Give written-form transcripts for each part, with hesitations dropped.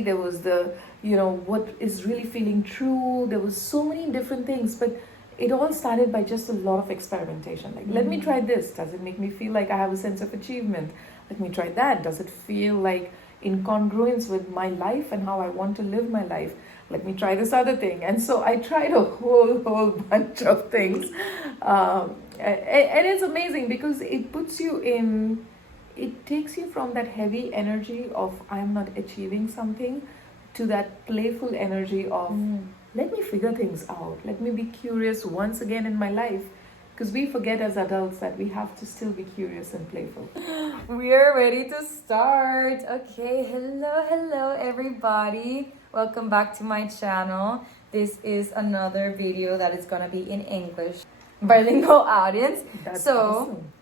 there was the, what is really feeling true. There was so many different things, but it all started by just a lot of experimentation. Like, let me try this. Does it make me feel like I have a sense of achievement? Let me try that. Does it feel like in congruence with my life and how I want to live my life? Let me try this other thing. And so I tried a whole bunch of things. And it's amazing because it puts you in, it takes you from that heavy energy of I'm not achieving something to that playful energy of let me figure things out. Let me be curious once again in my life. Because we forget as adults that we have to still be curious and playful. We are ready to start. Okay, hello everybody. Welcome back to my channel. This is another video that is gonna be in English. Bilingual audience. That's so awesome.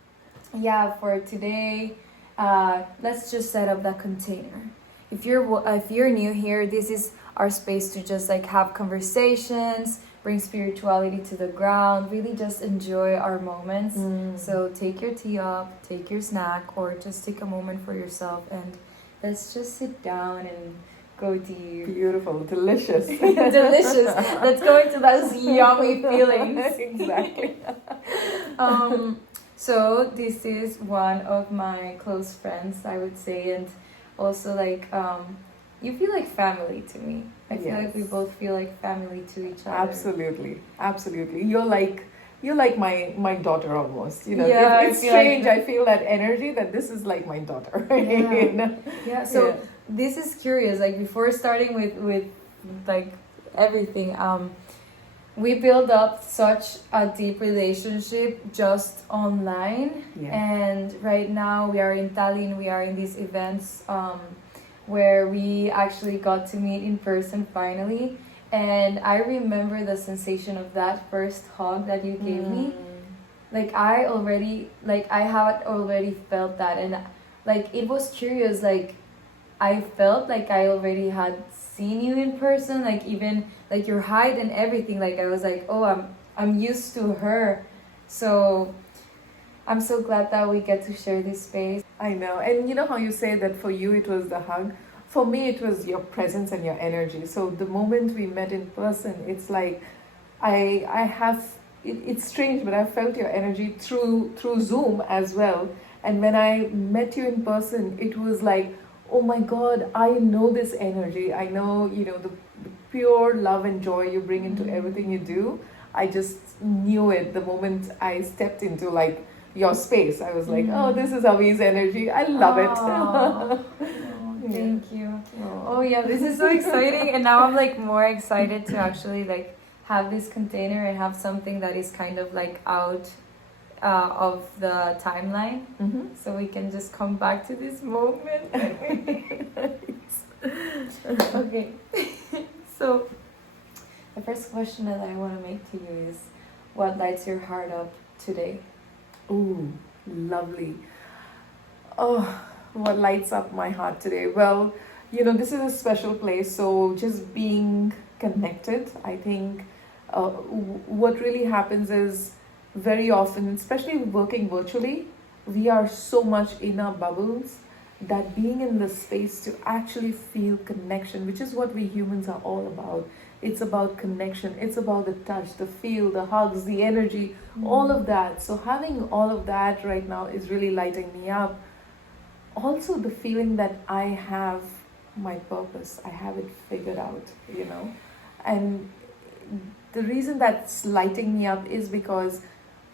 Yeah, for today, let's just set up that container. If you're new here, this is our space to just like have conversations, bring spirituality to the ground, really just enjoy our moments. So take your tea up, take your snack, or just take a moment for yourself and let's just sit down and go deep. Beautiful, delicious. Delicious. Let's go into those yummy feelings. Exactly. So this is one of my close friends, I would say, and also like you feel like family to me. I feel like we both feel like family to each other. Absolutely. You're like my daughter almost. Yeah, it's strange. I feel that energy that this is like my daughter. Yeah. So this is curious. Like before starting with like everything, we build up such a deep relationship just online. And right now we are in Tallinn. We are in these events where we actually got to meet in person finally. And I remember the sensation of that first hug that you gave me. Like I had already felt that, and like it was curious. Like I felt like I already had seen you in person, like even like your height and everything. Like I was like, oh, I'm used to her. So I'm so glad that we get to share this space. I know. And you know how you say that for you it was the hug? For me it was your presence and your energy. So the moment we met in person, it's like it's strange, but I felt your energy through Zoom as well. And when I met you in person, it was like, oh my God, I know this energy. I know, the pure love and joy you bring into everything you do. I just knew it the moment I stepped into like your space. I was like, oh, this is Avi's energy. I love it. Thank you. Oh yeah, this is so exciting. And now I'm like more excited to actually like have this container and have something that is kind of like out of the timeline, so we can just come back to this moment. Okay. So the first question that I want to make to you is, what lights your heart up today? Ooh, lovely. Oh, what lights up my heart today? Well, this is a special place, so just being connected. I think what really happens is very often, especially working virtually, we are so much in our bubbles that being in the space to actually feel connection, which is what we humans are all about. It's about connection. It's about the touch, the feel, the hugs, the energy, all of that. So having all of that right now is really lighting me up. Also the feeling that I have my purpose. I have it figured out, And the reason that's lighting me up is because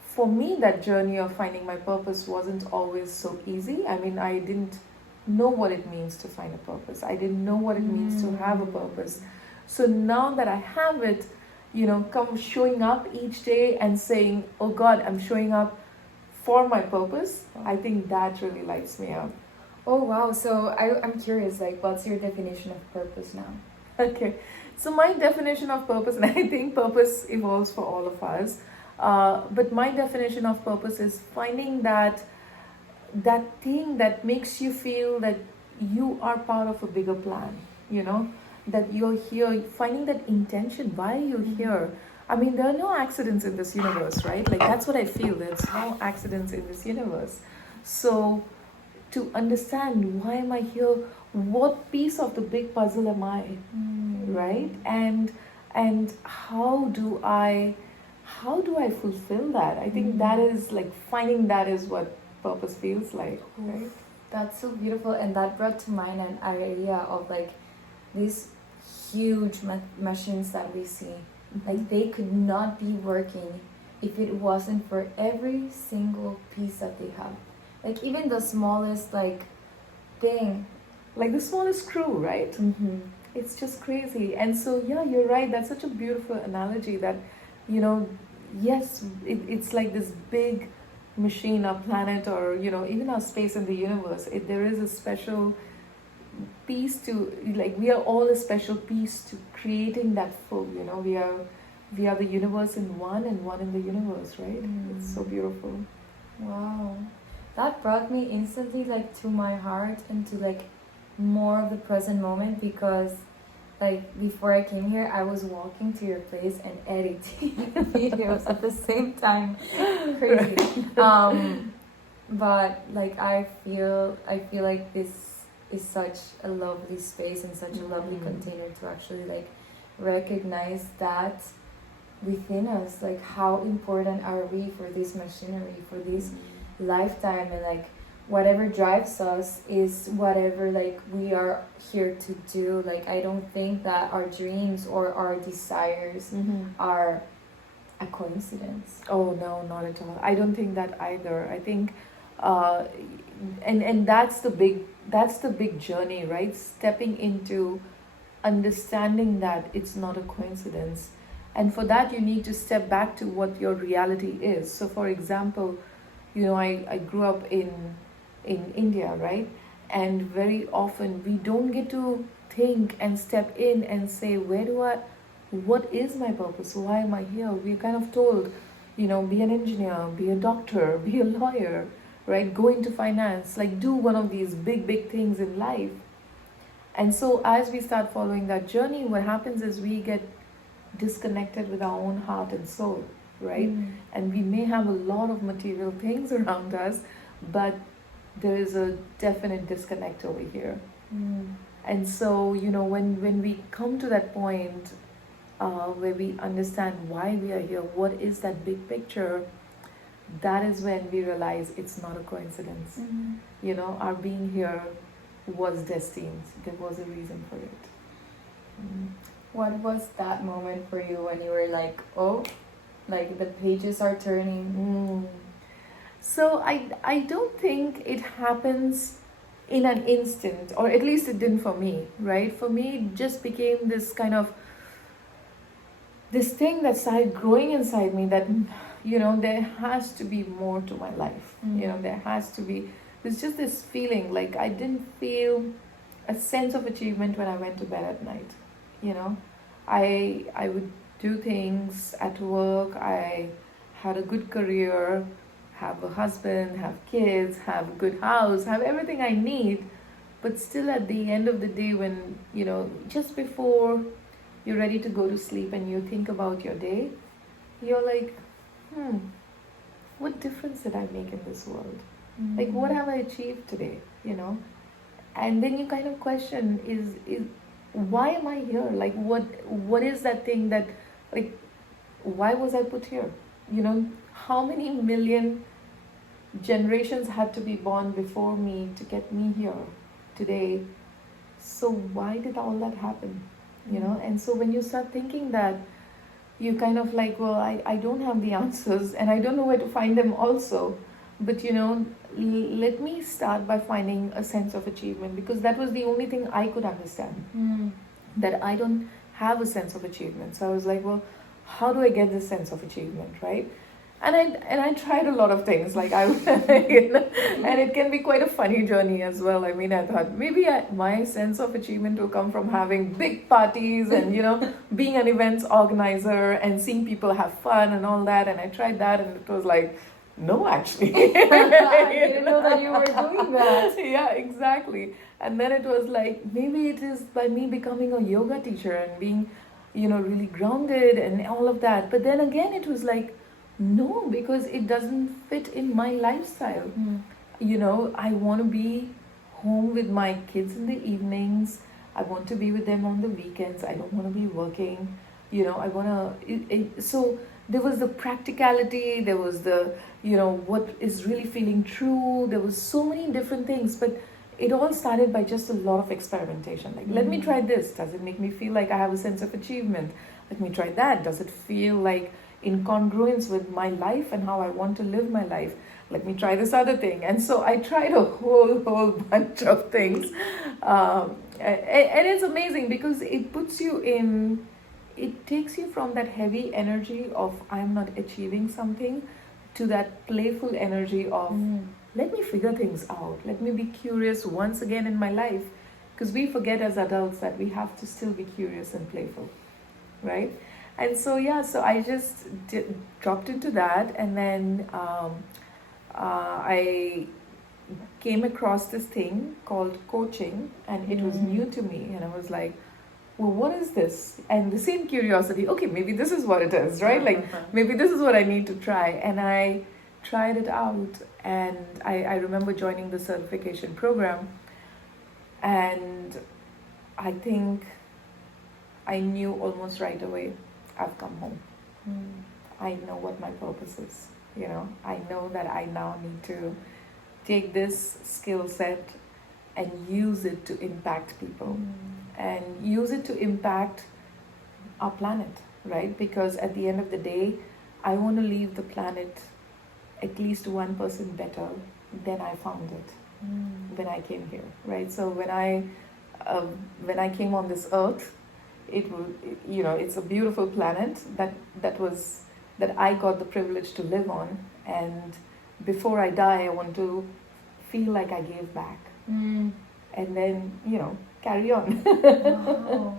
for me, that journey of finding my purpose wasn't always so easy. I mean, I didn't know what it means to find a purpose. I didn't know what it means to have a purpose. So now that I have it, come showing up each day and saying, oh God, I'm showing up for my purpose. I think that really lights me up. Oh wow, so I'm curious, like what's your definition of purpose now? Okay, so my definition of purpose, and I think purpose evolves for all of us, but my definition of purpose is finding that thing that makes you feel that you are part of a bigger plan, that you're here, finding that intention. Why are you here? I mean, there are no accidents in this universe, right? Like, that's what I feel. There's no accidents in this universe. So to understand, why am I here? what piece of the big puzzle am I, right? And how do I fulfill that? I think that is like finding that is what purpose feels like, right? That's so beautiful, and that brought to mind an idea of like these huge machines that we see. Like they could not be working if it wasn't for every single piece that they have. Like even the smallest like thing. Like the smallest screw, right? It's just crazy. And so yeah, you're right. That's such a beautiful analogy that, you know, yes, it's like this big machine, our planet, or even our space in the universe. There is a special piece to, like, we are all a special piece to creating that full. We are the universe in one, and one in the universe, right? It's so beautiful. Wow, that brought me instantly like to my heart and to like more of the present moment, because like before I came here I was walking to your place and editing videos at the same time. Crazy. But like I feel like this is such a lovely space and such a lovely container to actually like recognize that within us, like how important are we for this machinery, for this lifetime, and like whatever drives us is whatever like we are here to do. Like I don't think that our dreams or our desires are a coincidence. Oh no, not at all. I don't think that either. I think and that's the big journey, right? Stepping into understanding that it's not a coincidence. And for that you need to step back to what your reality is. So for example, I grew up in India, right? And very often we don't get to think and step in and say, what is my purpose? Why am I here? We're kind of told, be an engineer, be a doctor, be a lawyer, right? Go into finance, like do one of these big things in life. And so as we start following that journey, what happens is we get disconnected with our own heart and soul, right? And we may have a lot of material things around us, but there is a definite disconnect over here. And so when we come to that point where we understand why we are here, what is that big picture, that is when we realize it's not a coincidence. Our being here was destined. There was a reason for it. What was that moment for you when you were like, oh, like the pages are turning? So I don't think it happens in an instant, or at least it didn't for me, right? For me, it just became this kind of this thing that started growing inside me, that there has to be more to my life. There has to be, there's just this feeling, like I didn't feel a sense of achievement when I went to bed at night. I would do things at work. I had a good career, have a husband, have kids, have a good house, have everything I need. But still at the end of the day, when, just before you're ready to go to sleep and you think about your day, you're like, what difference did I make in this world? Like, what have I achieved today, And then you kind of question, is why am I here? Like, what is that thing that, like, why was I put here? How many million generations had to be born before me to get me here today? So why did all that happen? And so when you start thinking that, you kind of like, well, I don't have the answers and I don't know where to find them also. But let me start by finding a sense of achievement, because that was the only thing I could understand, that I don't have a sense of achievement. So I was like, well, how do I get this sense of achievement, right? And I tried a lot of things, like and it can be quite a funny journey as well. I mean, I thought maybe my sense of achievement will come from having big parties and being an events organizer and seeing people have fun and all that. And I tried that, and it was like, no, actually. I didn't know that you were doing that. Yeah, exactly. And then it was like, maybe it is by me becoming a yoga teacher and being, really grounded and all of that. But then again, it was like, no, because it doesn't fit in my lifestyle. I want to be home with my kids in the evenings. I want to be with them on the weekends. I don't want to be working. I want to. So there was the practicality, there was the, what is really feeling true. There was so many different things, but it all started by just a lot of experimentation. Like, let me try this. Does it make me feel like I have a sense of achievement? Let me try that. Does it feel like in congruence with my life and how I want to live my life? Let me try this other thing. And so I tried a whole bunch of things. And it's amazing because it puts you in, it takes you from that heavy energy of I'm not achieving something to that playful energy of let me figure things out. Let me be curious once again in my life. Because we forget as adults that we have to still be curious and playful, right? And so, so I just dropped into that. And then I came across this thing called coaching, and it was new to me. And I was like, well, what is this? And the same curiosity, okay, maybe this is what it is, right? Like, maybe this is what I need to try. And I tried it out, and I remember joining the certification program, and I think I knew almost right away, I've come home. I know what my purpose is. I know that I now need to take this skill set and use it to impact people and use it to impact our planet, right? Because at the end of the day, I want to leave the planet at least one person better than I found it when I came here, right? So when I came on this earth, it's a beautiful planet that I got the privilege to live on, and before I die, I want to feel like I gave back, and then carry on. Wow.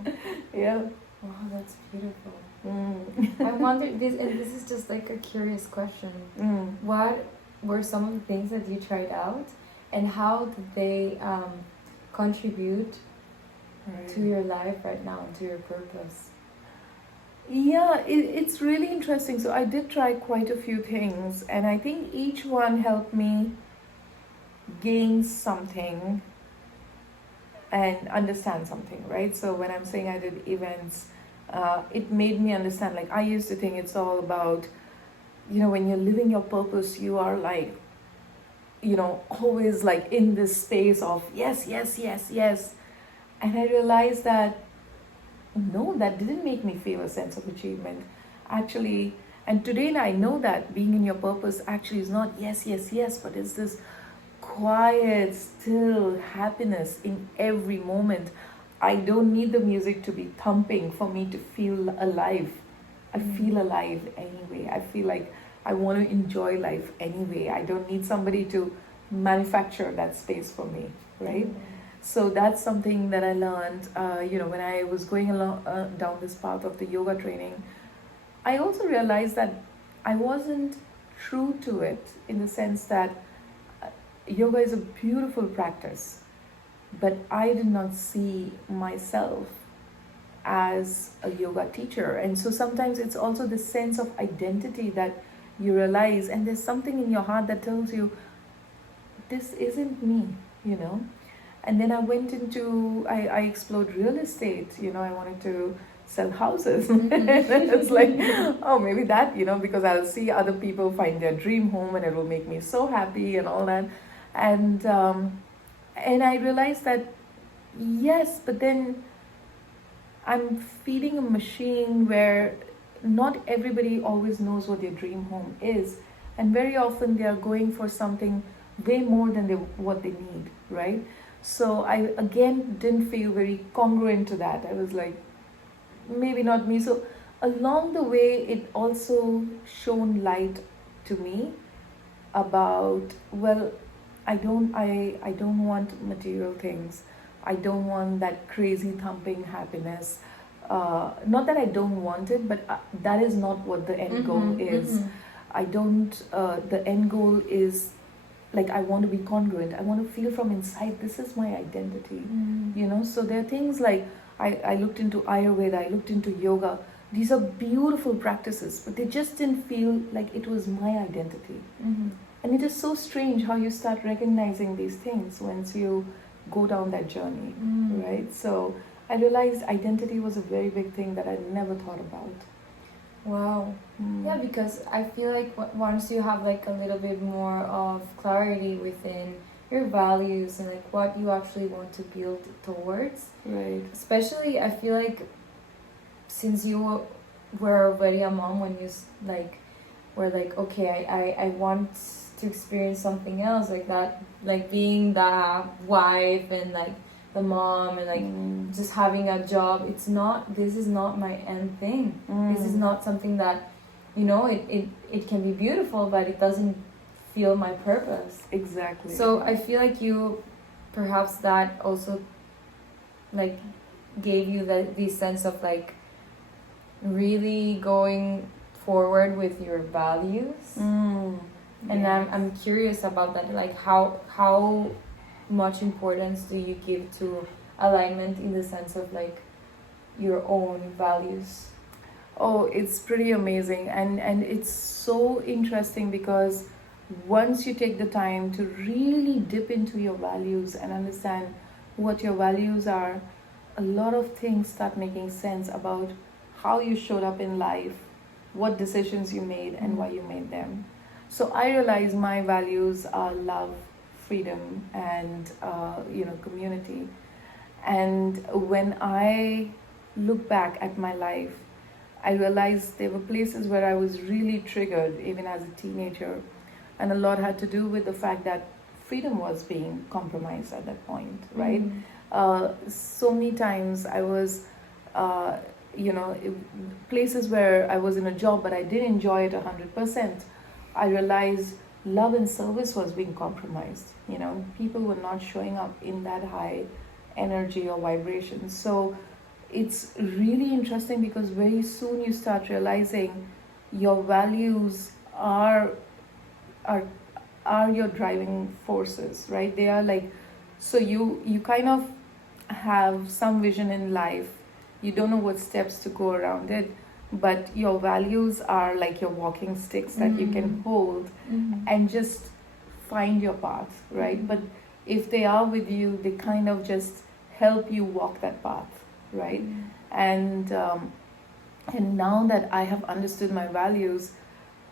Yeah. Wow, that's beautiful. I wonder this, and this is just like a curious question. What were some of the things that you tried out, and how did they contribute to your life right now, to your purpose? Yeah, it's really interesting. So I did try quite a few things, and I think each one helped me gain something and understand something, right? So when I'm saying I did events, it made me understand, like, I used to think it's all about, when you're living your purpose, you are like, always like in this space of yes, yes, yes, yes. And I realized that, no, that didn't make me feel a sense of achievement. Actually, and today I know that being in your purpose actually is not yes, yes, yes, but it's this quiet, still happiness in every moment. I don't need the music to be thumping for me to feel alive. I feel alive anyway. I feel like I want to enjoy life anyway. I don't need somebody to manufacture that space for me, right? So that's something that I learned, when I was going along down this path of the yoga training. I also realized that I wasn't true to it, in the sense that yoga is a beautiful practice, but I did not see myself as a yoga teacher. And so sometimes it's also the sense of identity that you realize, and there's something in your heart that tells you, this isn't me, And then I went into, I explored real estate, I wanted to sell houses. It's like, oh, maybe that, because I'll see other people find their dream home and it will make me so happy and all that. And I realized that, yes, but then I'm feeding a machine where not everybody always knows what their dream home is. And very often they are going for something way more than what they need, right? So I, again, didn't feel very congruent to that. I was like, maybe not me. So along the way, it also shone light to me about, well, I don't want material things. I don't want that crazy thumping happiness. Not that I don't want it, but that is not what the end goal is. I don't, the end goal is, like, I want to be congruent. I want to feel from inside, this is my identity. So there are things like, I looked into Ayurveda, I looked into yoga. These are beautiful practices, but they just didn't feel like it was my identity. And it is so strange how you start recognizing these things once you go down that journey, right? So I realized identity was a very big thing that I never thought about. Wow. Yeah, because I feel like once you have like a little bit more of clarity within your values and like what you actually want to build towards, Right. especially I feel like since you were already a mom when you like were like, okay, I want to experience something else like that, like being the wife and like the mom and like just having a job. This is not my end thing. This is not something that, you know, it can be beautiful, but it doesn't feel my purpose. Exactly. So I feel like you, perhaps that also like gave you this sense of like really going forward with your values. And I'm curious about that, like how much importance do you give to alignment in the sense of like your own values? Oh, it's pretty amazing, and it's so interesting because once you take the time to really dip into your values and understand what your values are, a lot of things start making sense about how you showed up in life, what decisions you made, and why you made them. So I realize my values are love, freedom, and community. And when I look back at my life, I realized there were places where I was really triggered, even as a teenager, and a lot had to do with the fact that freedom was being compromised at that point, right? So many times I was, places where I was in a job but I didn't enjoy it 100%. I realized love and service was being compromised. You know, people were not showing up in that high energy or vibration. So it's really interesting because very soon you start realizing your values are your driving forces, right? They are like, so you kind of have some vision in life. You don't know what steps to go around it, but your values are like your walking sticks that you can hold and just find your path, right? But if they are with you, they kind of just help you walk that path, right? And now that I have understood my values,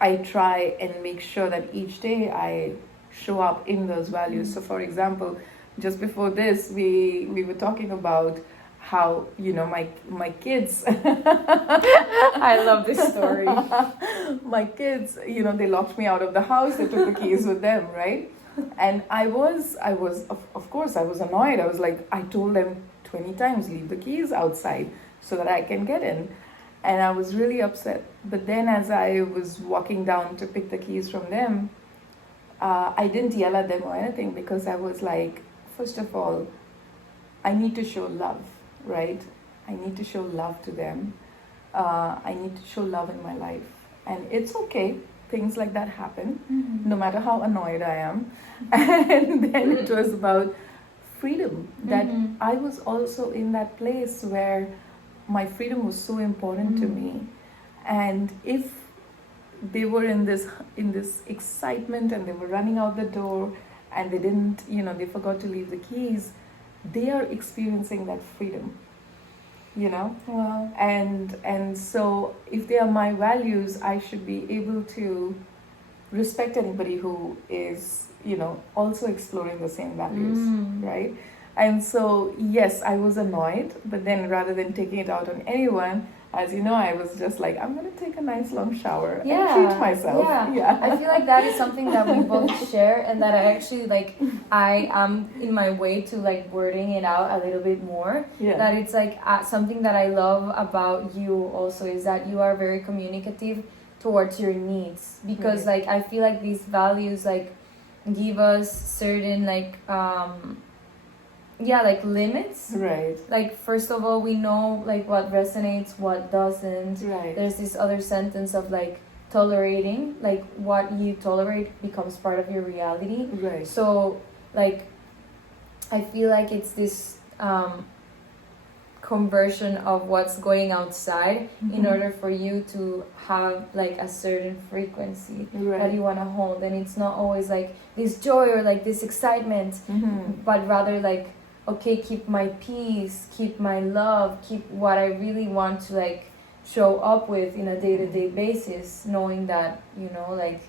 I try and make sure that each day I show up in those values. So for example, just before this, we were talking about how, you know, my kids I love this story. My kids, you know, they locked me out of the house, they took the keys with them, right? And I was of course I was annoyed. I was like, I told them 20 times, leave the keys outside so that I can get in. And I was really upset. But then as I was walking down to pick the keys from them, I didn't yell at them or anything because I was like, first of all, I need to show love, right? I need to show love to them. I need to show love in my life. And it's okay. Things like that happen, no matter how annoyed I am. And then it was about freedom. That I was also in that place where my freedom was so important to me. And if they were in this excitement and they were running out the door and they didn't, you know, they forgot to leave the keys, they are experiencing that freedom, you know. Wow. And so if they are my values, I should be able to respect anybody who is, you know, also exploring the same values, right? And so yes, I was annoyed, but then rather than taking it out on anyone, as you know, I was just like, I'm gonna take a nice long shower and treat myself. Yeah. I feel like that is something that we both share, and that I actually like. I am in my way to like wording it out a little bit more. Yeah. That it's like something that I love about you also is that you are very communicative towards your needs, because like I feel like these values like give us certain like like limits. Right. Like first of all, we know like what resonates, what doesn't. Right. There's this other sentence of like tolerating, like what you tolerate becomes part of your reality. Right. So like I feel like it's this conversion of what's going outside in order for you to have like a certain frequency that you want to hold. And it's not always like this joy or like this excitement, but rather like okay, keep my peace, keep my love, keep what I really want to like show up with in a day-to-day basis, knowing that, you know, like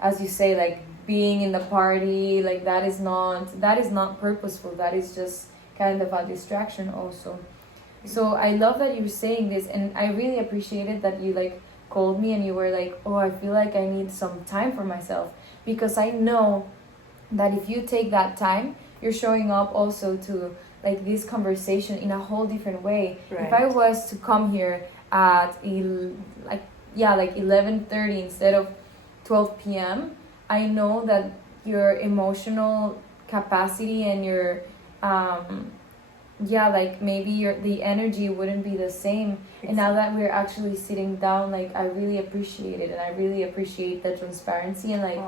as you say, like being in the party, like that is not purposeful. That is just kind of a distraction also. So I love that you're saying this, and I really appreciated that you like called me and you were like, oh, I feel like I need some time for myself, because I know that if you take that time, you're showing up also to like this conversation in a whole different way. Right. If I was to come here at like 11:30 instead of 12 p.m., I know that your emotional capacity and your like maybe the energy wouldn't be the same. Exactly. And now that we're actually sitting down, like I really appreciate it, and I really appreciate the transparency, and like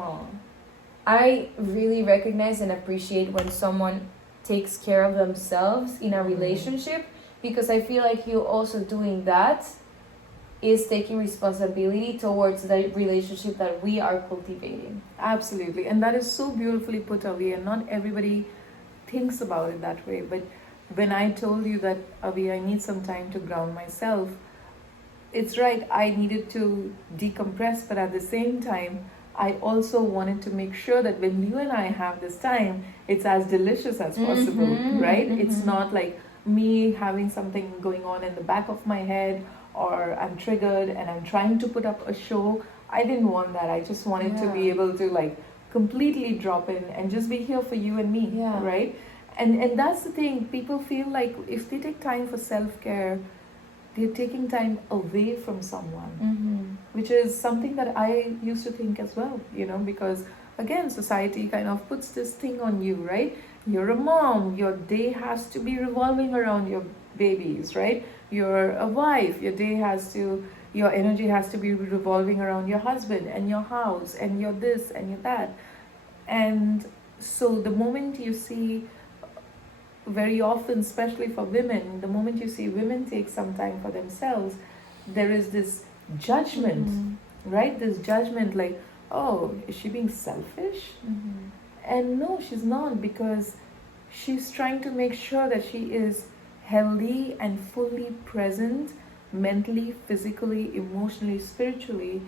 I really recognize and appreciate when someone takes care of themselves in a relationship, because I feel like you also doing that is taking responsibility towards the relationship that we are cultivating. Absolutely. And that is so beautifully put away, and not everybody thinks about it that way. But when I told you that, Avi, I need some time to ground myself, it's right, I needed to decompress, but at the same time, I also wanted to make sure that when you and I have this time, it's as delicious as possible, right? It's not like me having something going on in the back of my head, or I'm triggered and I'm trying to put up a show. I didn't want that. I just wanted to be able to like completely drop in and just be here for you and me, right? And that's the thing. People feel like if they take time for self-care, they're taking time away from someone, which is something that I used to think as well, you know, because again, society kind of puts this thing on you, right? You're a mom, your day has to be revolving around your babies, right? You're a wife, your energy has to be revolving around your husband and your house and your this and your that. And so the moment you see, very often, especially for women, the moment you see women take some time for themselves, there is this judgment, right? This judgment like, oh, is she being selfish? And no, she's not, because she's trying to make sure that she is healthy and fully present mentally, physically, emotionally, spiritually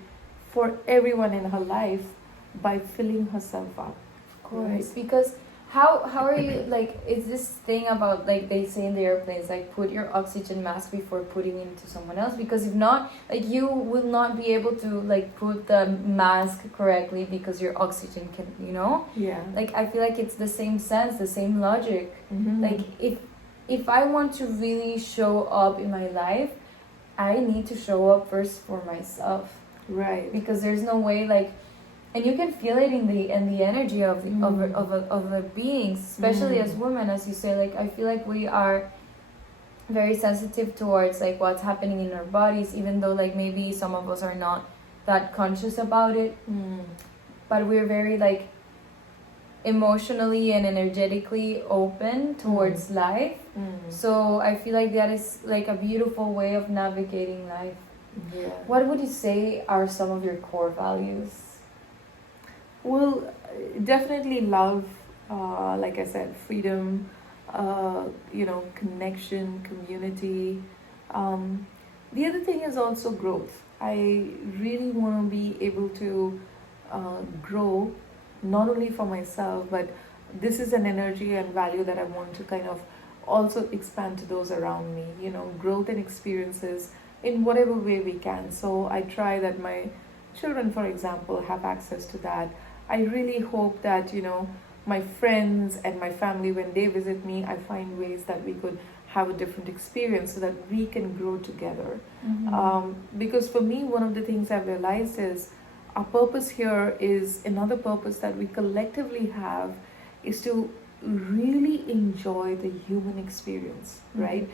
for everyone in her life by filling herself up. Of course, right? Because how are you, like, is this thing about, like they say in the airplanes, like put your oxygen mask before putting it into someone else, because if not, like you will not be able to like put the mask correctly because your oxygen can, you know, like I feel like it's the same sense, the same logic. Like if I want to really show up in my life, I need to show up first for myself, right? Because there's no way, like, and you can feel it in the energy of the beings, especially as women, as you say. Like I feel like we are very sensitive towards like what's happening in our bodies, even though like maybe some of us are not that conscious about it, but we're very like emotionally and energetically open towards life. So I feel like that is like a beautiful way of navigating life. What would you say are some of your core values? Well, definitely love, like I said, freedom, connection, community. The other thing is also growth. I really want to be able to grow, not only for myself, but this is an energy and value that I want to kind of also expand to those around me, growth and experiences in whatever way we can. So I try that my children, for example, have access to that. I really hope that, my friends and my family, when they visit me, I find ways that we could have a different experience so that we can grow together. Because for me, one of the things I've realized is our purpose here is another purpose that we collectively have is to really enjoy the human experience, right?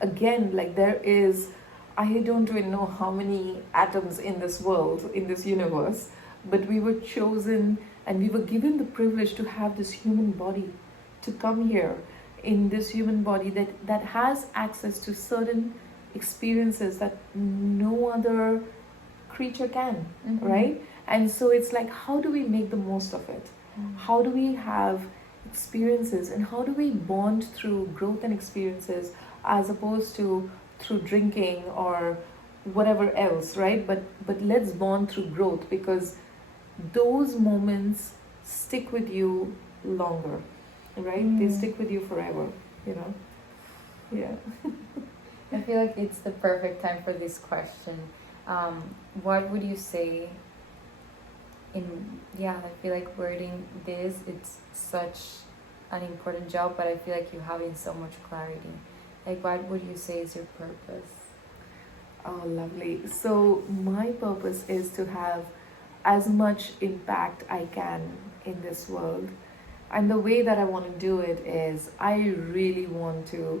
Again, like there is, I don't even know how many atoms in this world, in this universe, but we were chosen and we were given the privilege to have this human body, to come here in this human body that has access to certain experiences that no other creature can, right? And so it's like, how do we make the most of it? How do we have experiences, and how do we bond through growth and experiences as opposed to through drinking or whatever else, right? But let's bond through growth, because those moments stick with you longer, right? They stick with you forever, you know. Yeah. I feel like it's the perfect time for this question. What would you say I feel like wording this, it's such an important job, but I feel like you have in so much clarity. Like, what would you say is your purpose? Oh, lovely. So my purpose is to have as much impact I can in this world. And the way that I want to do it is I really want to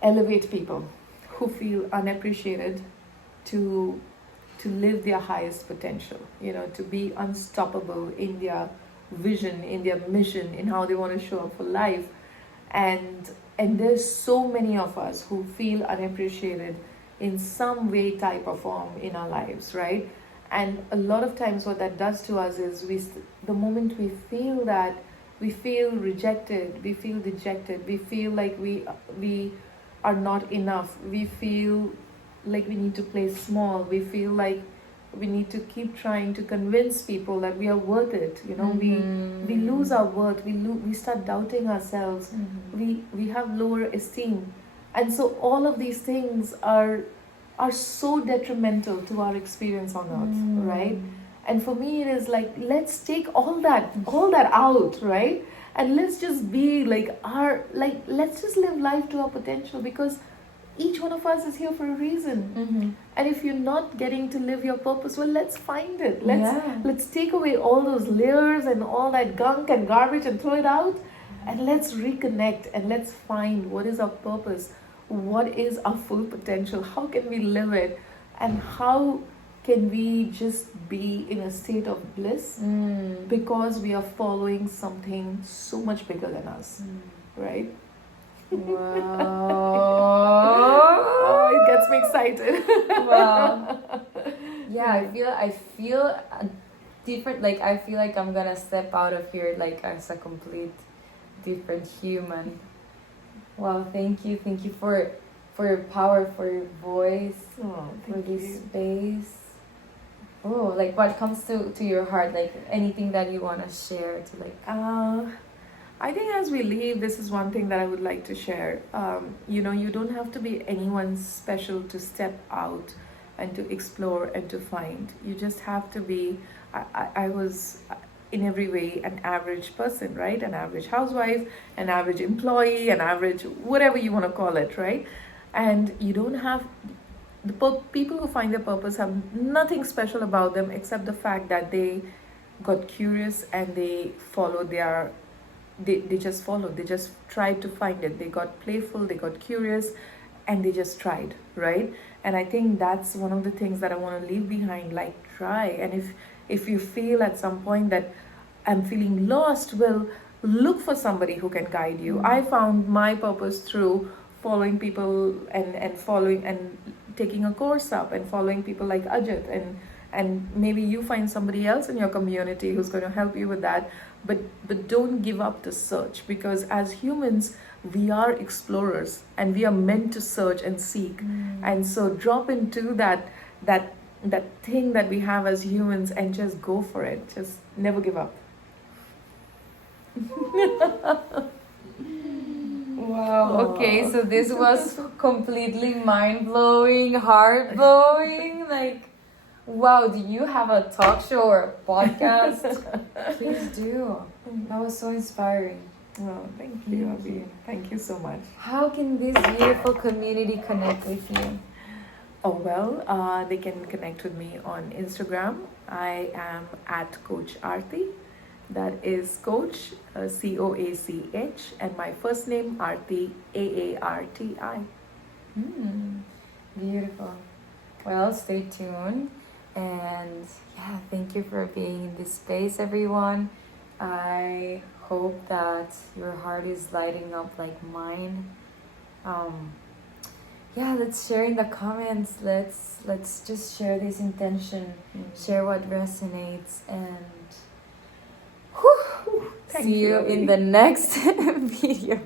elevate people who feel unappreciated to live their highest potential, you know, to be unstoppable in their vision, in their mission, in how they want to show up for life. And there's so many of us who feel unappreciated in some way, type or form in our lives, right? And a lot of times what that does to us is the moment we feel that, we feel rejected, we feel dejected, we feel like we are not enough, we feel like we need to play small, we feel like we need to keep trying to convince people that we are worth it, you know. We lose our worth, we start doubting ourselves, we have lower esteem, and so all of these things are so detrimental to our experience on earth, right? And for me it is like, let's take all that out, right? And let's just be let's just live life to our potential, because each one of us is here for a reason. And if you're not getting to live your purpose, well, let's find it. Let's take away all those layers and all that gunk and garbage and throw it out, and let's reconnect and let's find what is our purpose, what is our full potential, how can we live it, and how can we just be in a state of bliss because we are following something so much bigger than us, right? Wow. Oh, it gets me excited. Wow. Yeah, I feel a different, like I feel like I'm gonna step out of here like as a complete different human. Wow, thank you for your power, for your voice, for this space. Oh, like what comes to your heart, like anything that you want to share to like I think as we leave, this is one thing that I would like to share. You know, you don't have to be anyone special to step out and to explore and to find. You just have to be, I was in every way an average person, right? An average housewife, an average employee, an average whatever you want to call it, right? And you don't have, people who find their purpose have nothing special about them except the fact that they got curious and they followed their, they just followed, they just tried to find it, they got playful, they got curious, and they just tried, right? And I think that's one of the things that I want to leave behind, like try. And if you feel at some point that I'm feeling lost, well, look for somebody who can guide you. I found my purpose through following people and following and taking a course up and following people like Ajit, and maybe you find somebody else in your community who's going to help you with that. But don't give up the search, because as humans we are explorers and we are meant to search and seek. And so drop into that thing that we have as humans and just go for it. Just never give up. Wow. Okay, so this was completely mind-blowing, heart-blowing. Like, wow, do you have a talk show or a podcast? Please do. That was so inspiring. Oh, thank you, Abhi. Thank you so much. How can this beautiful community connect with you? Oh, well, they can connect with me on Instagram. I am at Coach Aarti. That is Coach, Coach, and my first name, Aarti, Aarti. Beautiful. Well, stay tuned. And yeah, thank you for being in this space, everyone. I hope that your heart is lighting up like mine. Yeah, let's share in the comments. Let's just share this intention, share what resonates, and See you in the next video.